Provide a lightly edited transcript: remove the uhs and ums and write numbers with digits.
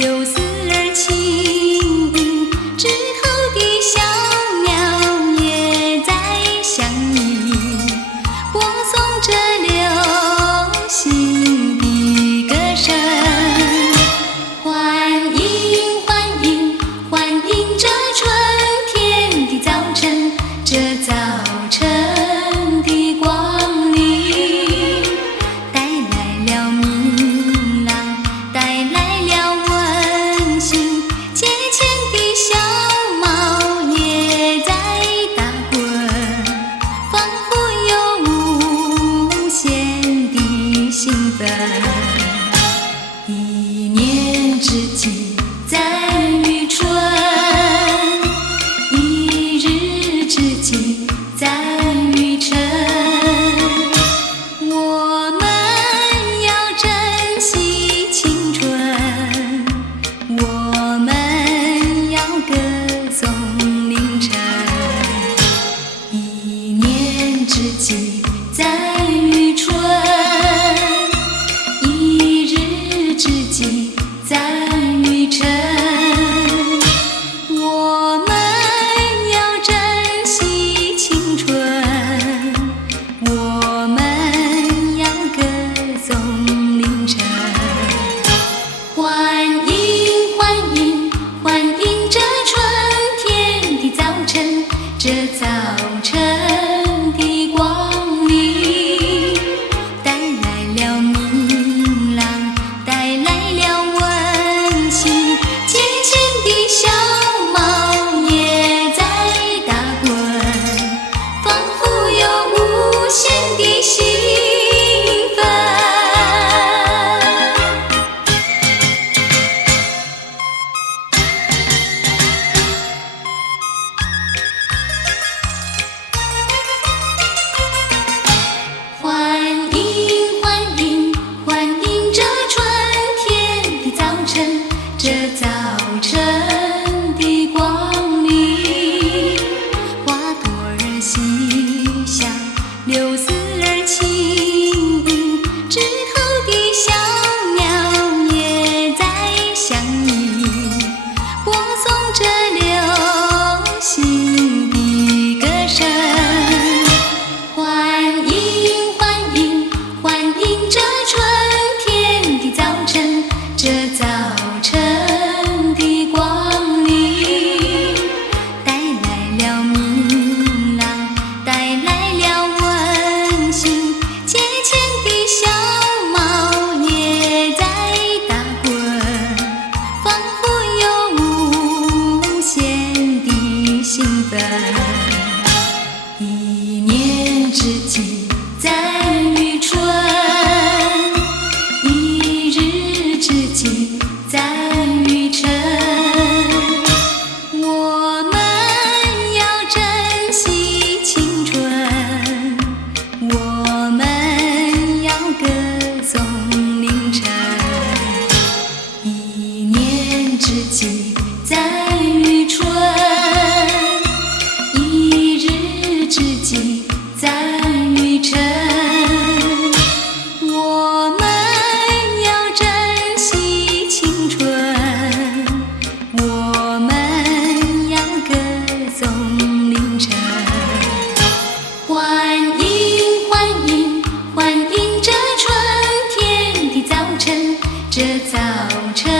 柳丝儿轻盈，枝头的小鸟也在相依，播送着流行的歌声。欢迎欢迎欢迎这春天的早晨，这早晨的光临，带来了明朗，带来了温馨，节前的小猫也在打滚，仿佛有无限的兴奋。一年之计在于春，一日之计在于晨。我们要珍惜青春，我们要歌颂凌晨。一年之计在于春，一日之计在于晨。我们要珍惜青春，我们要歌颂凌晨。欢迎欢迎欢迎这春天的早晨，这早晨的光临，带来了明朗，带来了温馨，节前的小猫也在打滚，仿佛有无限的兴奋。欢迎欢迎欢迎这春天的早晨，这早晨的光临，花朵儿细香，柳丝儿轻盈，枝头的小鸟也在相依，播送着流行的歌声。欢迎欢迎欢迎这春天的早晨，这早晨的光临，带来了明朗，带来了温馨，节前的小猫也在打滚，仿佛有无限的兴奋。一年之计在于春，一日之计在于晨。我们要珍惜青春，我们要歌颂凌晨。一年之计在于春，一日之计在于晨。我们要珍惜青春，我们要歌颂凌晨。欢迎欢迎欢迎这春天的早晨，这早晨